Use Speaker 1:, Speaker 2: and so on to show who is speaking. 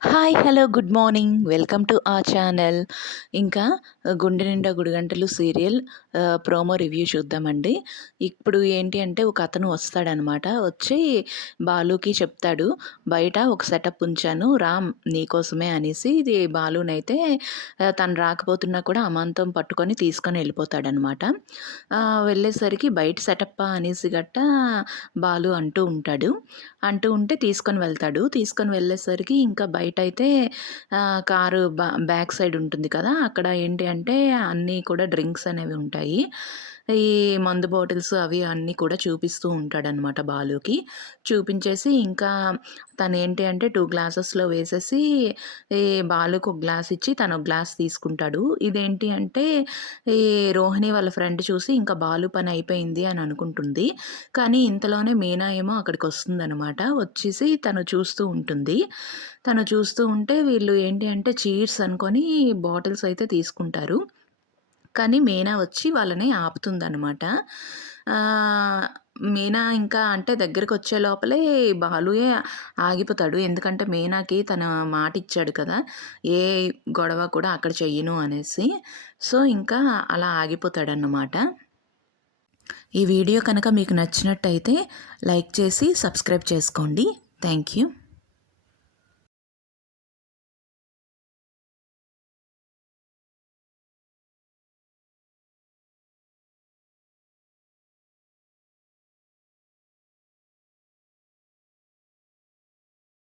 Speaker 1: Hi hello good morning welcome to ఆ channel ఇంకా uh, Gunde Ninda Gudigantalu serial uh, promo review చూద్దామండి. ఇప్పుడు ఏంటి అంటే ఒక అతను వస్తాడనమాట. వచ్చి బాలుకి చెప్తాడు బయట ఒక సెటప్ ఉంచాను రామ్ నీకోసమే అనేసి. ఇది బాలునైతే uh, తను రాకపోతున్నా కూడా అమాంతం పట్టుకొని తీసుకొని వెళ్ళిపోతాడనమాట. వెళ్ళేసరికి బయట సెటప్ అనేసి గట్ట బాలు అంటూ ఉంటాడు. అంటూ ఉంటే తీసుకొని వెళ్తాడు. తీసుకొని వెళ్ళేసరికి ఇంకా బయట అయితే కారు బ్యాక్ సైడ్ ఉంటుంది కదా అక్కడ ఏంటి అంటే అన్నీ కూడా డ్రింక్స్ అనేవి ఉంటాయి. ఈ మందు బాటిల్స్ అవి అన్నీ కూడా చూపిస్తూ ఉంటాడనమాట బాలుకి. చూపించేసి ఇంకా తను ఏంటి అంటే టూ గ్లాసెస్లో వేసేసి ఈ బాలుకు ఒక గ్లాస్ ఇచ్చి తను ఒక గ్లాస్ తీసుకుంటాడు. ఇదేంటి అంటే ఈ రోహిణి వాళ్ళ ఫ్రెండ్ చూసి ఇంకా బాలు పని అయిపోయింది అని అనుకుంటుంది. కానీ ఇంతలోనే మీనా ఏమో అక్కడికి వస్తుందనమాట వచ్చేసి తను చూస్తూ ఉంటుంది. తను చూ చూస్తూ ఉంటే వీళ్ళు ఏంటి అంటే చీర్స్ అనుకొని బాటిల్స్ అయితే తీసుకుంటారు. కానీ మీనా వచ్చి వాళ్ళని ఆపుతుందనమాట మీనా ఇంకా అంటే దగ్గరికి వచ్చే లోపలే బాలుయే ఆగిపోతాడు. ఎందుకంటే మీనాకి తన మాట ఇచ్చాడు కదా ఏ గొడవ కూడా అక్కడ చెయ్యను అనేసి. సో ఇంకా అలా ఆగిపోతాడన్నమాట. ఈ వీడియో కనుక మీకు నచ్చినట్టయితే లైక్ చేసి సబ్స్క్రైబ్ చేసుకోండి. Thank you.